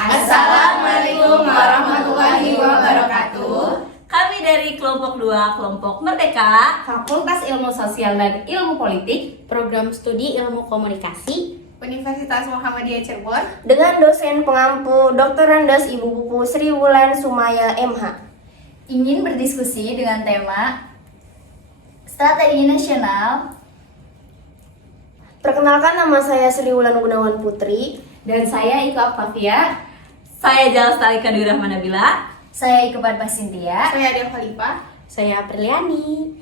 Assalamualaikum warahmatullahi wabarakatuh. Kami dari kelompok 2, kelompok Merdeka, Fakultas Ilmu Sosial dan Ilmu Politik, Program Studi Ilmu Komunikasi, Universitas Muhammadiyah Cirebon. dengan dosen pengampu Dr. Andes Ibu Pupu Sri Wulan Sumaya MH. Ingin berdiskusi dengan tema Strategi Nasional. Perkenalkan, nama saya Sri Wulan Gunawan Putri. Dan saya Ika Octavia. saya Jalastari Kadwi Rahman Nabila. Saya Ika Badbah Cynthia. Saya Adia Khalifah. saya Apriliani.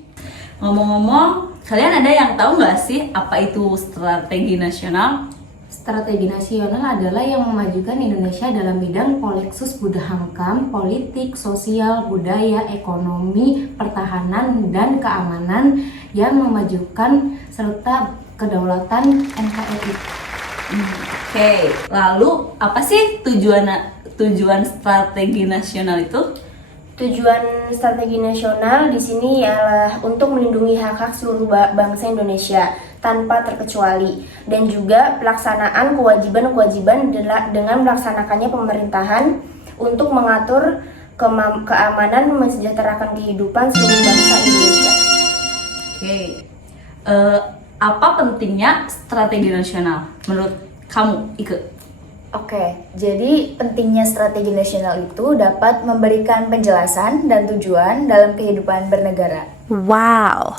Ngomong-ngomong, kalian ada yang tahu nggak sih apa itu strategi nasional? Strategi nasional adalah yang memajukan Indonesia dalam bidang poleksus budahangkam, politik, sosial, budaya, ekonomi, pertahanan, dan keamanan yang memajukan serta kedaulatan NKRI. Oke, lalu apa sih tujuan strategi nasional itu? Tujuan strategi nasional di sini ialah untuk melindungi hak-hak seluruh bangsa Indonesia tanpa terkecuali, dan juga pelaksanaan kewajiban-kewajiban dengan melaksanakannya pemerintahan untuk mengatur keamanan, mensejahterakan kehidupan seluruh bangsa Indonesia. Oke, apa pentingnya strategi nasional menurut kamu, Ike? Oke, jadi pentingnya strategi nasional itu dapat memberikan penjelasan dan tujuan dalam kehidupan bernegara. Wow.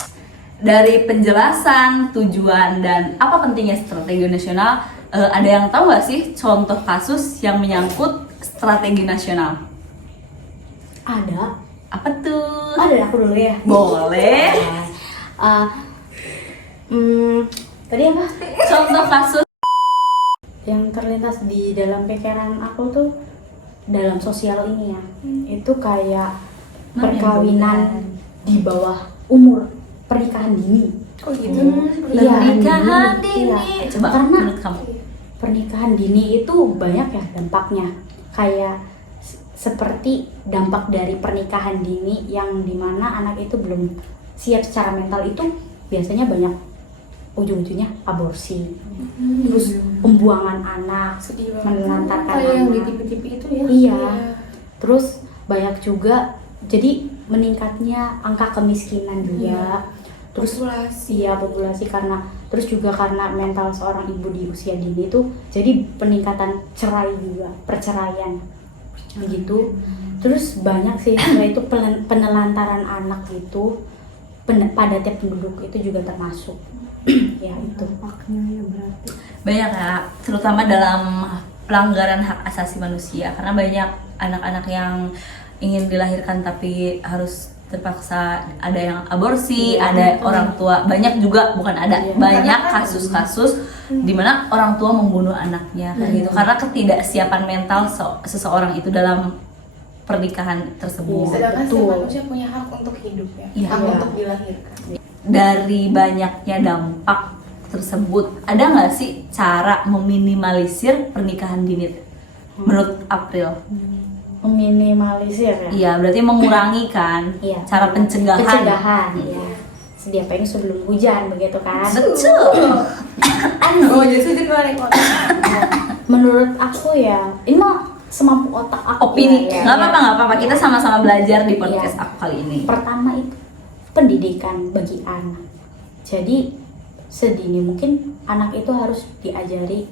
Dari penjelasan, tujuan, dan apa pentingnya strategi nasional, ada yang tahu nggak sih contoh kasus yang menyangkut strategi nasional? Ada. Apa tuh? Ada, aku dulu ya. Boleh. Tadi apa? Contoh kasus. Yang terlintas di dalam pikiran aku tuh dalam sosial ini ya, itu kayak perkawinan di bawah umur, pernikahan dini. Oh gitu. Iya, Pernikahan dini. dini. Coba Karena menurut kamu? pernikahan dini itu banyak ya dampaknya. Kayak seperti dampak dari pernikahan dini yang dimana anak itu belum siap secara mental, itu biasanya banyak ujung-ujungnya aborsi, terus pembuangan anak, Sedih banget. menelantarkan Kayak yang di anak. TV-TV itu ya. Iya. Terus banyak juga jadi meningkatnya angka kemiskinan juga. Terus Populasi. iya, populasi, karena terus juga karena mental seorang ibu di usia dini itu jadi peningkatan cerai juga, perceraian gitu. Terus banyak sih, selain itu penelantaran anak itu, padatnya penduduk itu juga termasuk. Ya itu. Dampaknya ya berarti. Banyak ya, terutama dalam pelanggaran hak asasi manusia, karena banyak anak-anak yang ingin dilahirkan tapi harus terpaksa, ada yang aborsi, ada orang tua, banyak juga, bukan ada, banyak kasus-kasus di mana orang tua membunuh anaknya kayak gitu, karena ketidaksiapan mental seseorang itu dalam pernikahan tersebut. Sedangkan Betul. setiap manusia punya hak untuk hidup ya, Iya. hak Iya. untuk dilahirkan. Dari banyaknya dampak tersebut, ada nggak sih cara meminimalisir pernikahan dini menurut April? Meminimalisir ya. Iya, berarti mengurangi kan? Iya. Cara pencegahan. Pencegahan, ya. Sedia payung sebelum hujan, begitu kan? Betul. Oh jadi wali kota. Menurut aku ya, ini mah semampu otak aku. Opini, ya, nggak ya. apa-apa. Kita sama-sama belajar di podcast aku kali ini. Pertama itu pendidikan bagi anak. Jadi sedini mungkin anak itu harus diajari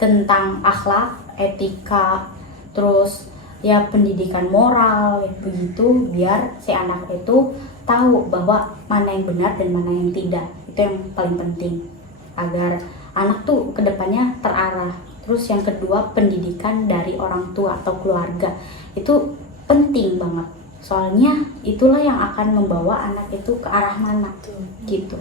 tentang akhlak, etika, terus ya pendidikan moral, ya, begitu, biar si anak itu tahu bahwa mana yang benar dan mana yang tidak. Itu yang paling penting agar anak tuh kedepannya terarah. Terus yang kedua, pendidikan dari orang tua atau keluarga itu penting banget, soalnya itulah yang akan membawa anak itu ke arah mana gitu.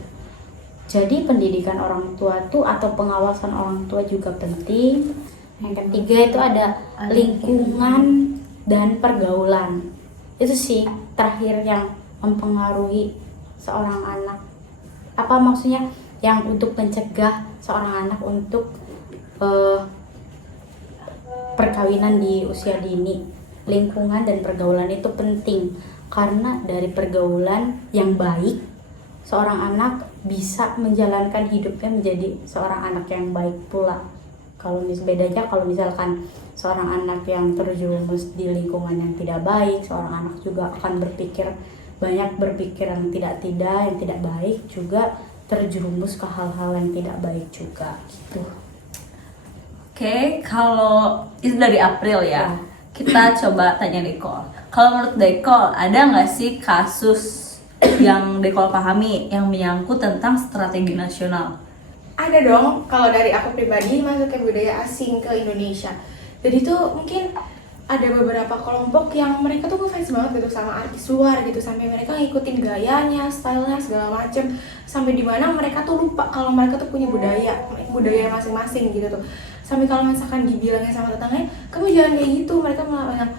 Jadi pendidikan orang tua tuh atau pengawasan orang tua juga penting. Yang ketiga itu ada lingkungan dan pergaulan. Itu sih terakhir yang mempengaruhi seorang anak. Apa maksudnya? Yang untuk mencegah seorang anak untuk perkawinan di usia dini. Lingkungan dan pergaulan itu penting, karena dari pergaulan yang baik seorang anak bisa menjalankan hidupnya menjadi seorang anak yang baik pula. Bedanya kalau misalkan seorang anak yang terjerumus di lingkungan yang tidak baik, seorang anak juga akan banyak berpikir yang tidak baik, juga terjerumus ke hal-hal yang tidak baik juga gitu. Oke, kalau itu dari April ya, kita coba tanya Dekol. Kalau menurut Dekol, ada nggak sih kasus yang Dekol pahami yang menyangkut tentang strategi nasional? Ada dong, kalau dari aku pribadi masuk ke budaya asing ke Indonesia. Jadi tuh mungkin ada beberapa kelompok yang mereka tuh ngefans banget gitu sama artis luar gitu, sampai mereka ngikutin gayanya, stylenya segala macem, sampai dimana mereka tuh lupa kalau mereka tuh punya budaya masing-masing gitu tuh. Sampai kalau misalkan dibilangnya sama tetangganya, kamu jangan kayak gitu, mereka malah bilang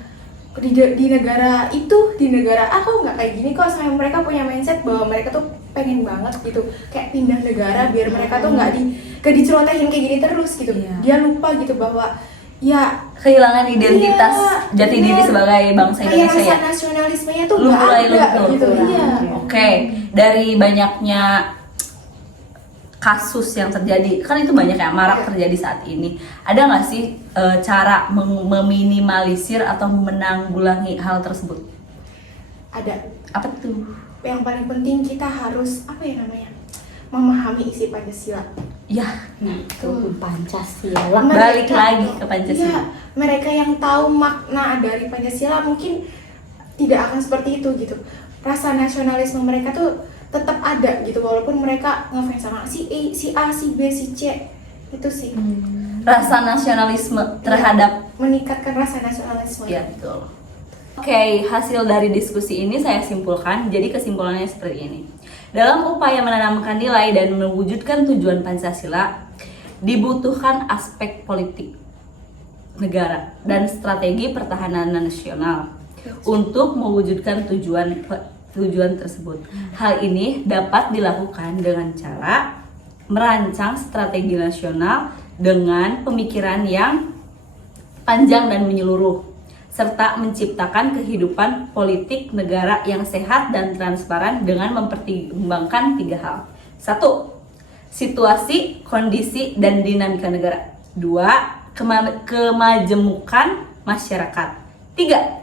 di negara itu, di negara aku nggak kayak gini kok. Sampai mereka punya mindset bahwa mereka tuh pengen banget gitu kayak pindah negara biar mereka tuh nggak dicerotehin kayak gini terus gitu. Dia lupa gitu bahwa ya Kehilangan identitas jati diri sebagai bangsa kayak Indonesia ya. rasa nasionalismenya tuh Lu nggak mulai ada luntur. gitu. Iya. Oke, dari banyaknya kasus yang terjadi, kan itu banyak yang marak terjadi saat ini. Ada nggak sih cara meminimalisir atau menanggulangi hal tersebut? Ada. Apa tuh? Yang paling penting kita harus memahami isi Pancasila. Ya, Itu Pancasila. balik lagi ke Pancasila. Iya, mereka yang tahu makna dari Pancasila mungkin tidak akan seperti itu gitu. Rasa nasionalisme mereka tuh tetap ada gitu, walaupun mereka ngefans sama si A, si B, si C. Itu sih. Rasa nasionalisme terhadap Meningkatkan rasa nasionalisme. ya betul. Oke, hasil dari diskusi ini saya simpulkan, jadi kesimpulannya seperti ini. Dalam upaya menanamkan nilai dan mewujudkan tujuan Pancasila, dibutuhkan aspek politik negara dan strategi pertahanan nasional untuk mewujudkan tujuan tersebut. Hal ini dapat dilakukan dengan cara merancang strategi nasional dengan pemikiran yang panjang dan menyeluruh, serta menciptakan kehidupan politik negara yang sehat dan transparan dengan mempertimbangkan 3 hal. 1. Situasi, kondisi, dan dinamika negara. 2. Kemajemukan masyarakat. 3.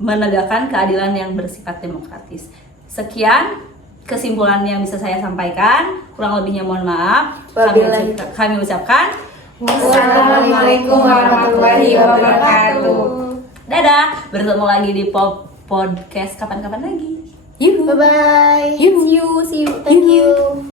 Menegakkan keadilan yang bersifat demokratis. Sekian kesimpulan yang bisa saya sampaikan. Kurang lebihnya mohon maaf. Kami ucapkan Wassalamualaikum warahmatullahi wabarakatuh. dadah. Bertemu lagi di podcast kapan-kapan lagi. Bye bye. See you. Thank you.